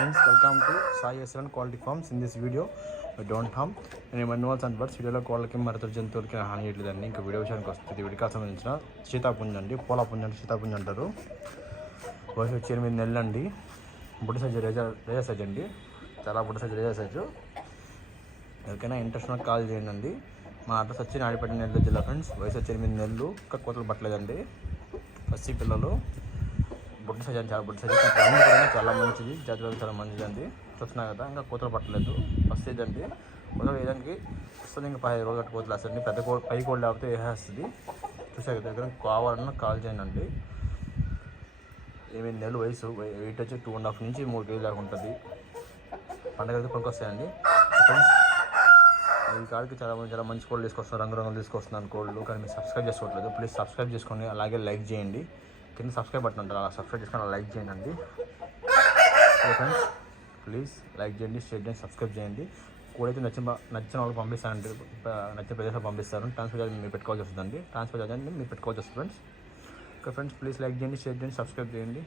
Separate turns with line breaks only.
Friends welcome to Sai S7 Quality Farms. In this video, don't ham నేను మన్వాల్స్ and birds వీడియోలో కోళ్ళకి మరిత జంతువులకి హాని చేయట్లేదండి. ఇంకా వీడియో విషయానికి వస్తుంది వీడికి సంబంధించిన సీతాపుంజ అండి. పూల పుంజ అంటే సీతాపుంజ అంటారు. వయసు వచ్చి ఎనిమిది నెలలు అండి బుడ్డ సైజు రేజా రేజా సైజ్ అండి. చాలా బుడ్డ సైజు రేజా సైజు. ఎవరికైనా ఇంట్రెస్ట్ ఉన్న కాల్ చేయండి. అండి మా అడ్రస్ వచ్చి నాడిపేట నెల్లూరు జిల్లా ఫ్రెండ్స్ వయసు వచ్చి ఎనిమిది నెలలు ఇంకా కోతలు పట్టలేదండి. పసి పిల్లలు. బుడ్డ సైజ్ అండి చాలా బుడ్డ కూడా చాలా మంచిది. జాతిలో చాలా మంచిది అండి. చూస్తున్నా కదా ఇంకా కోతలు పట్టలేదు. ఫస్ట్ సైజ్ అండి. కోతలు వేయడానికి వస్తుంది ఇంకా పదిహేను రోజులు అట్టు కోతలు వేస్తుంది పెద్ద కో పై కోళ్ళు లేకపోతే వేసేస్తుంది చూసే కదా దగ్గర కావాలన్నా కాల్ చేయండి అండి. ఎనిమిది నెలలు వయసు వెయిట్ వచ్చి టూ అండ్ హాఫ్ నుంచి మూడు కేజీ దాకా ఉంటుంది. పండగ అయితే పనికొస్తాయండి ఫ్రెండ్స్ ఈ కాడికి చాలా మంది చాలా మంచి కోళ్ళు తీసుకొస్తున్నారు. రంగురంగులు తీసుకొస్తున్నాను కోళ్ళు. కానీ మీరు సబ్స్క్రైబ్ చేసుకోవట్లేదు. ప్లీజ్ సబ్స్క్రైబ్ చేసుకోండి. అలాగే లైక్ చేయండి. కింద సబ్స్క్రైబ్ బటన్ ఉంటుంది అలా సబ్స్క్రైబ్ చేసుకొని అలా లైక్ చేయండి. అండి ఫ్రెండ్స్ ప్లీజ్ లైక్ చేయండి షేర్ చేయండి సబ్స్క్రైబ్ చేయండి. కూడైతే నచ్చిన నచ్చిన వాళ్ళు పంపిస్తానండి నచ్చిన ప్రదేశాలు పంపిస్తారు ట్రాన్స్ఫర్ చార్జ్ మీరు పెట్టుకోవాల్సి వస్తుందండి. ట్రాన్స్ఫర్ చార్జ్ అనేది మీరు పెట్టుకోవాల్సి వస్తుంది friends okay friends please like చేయండి షేర్ చేయండి సబ్స్క్రైబ్ చేయండి.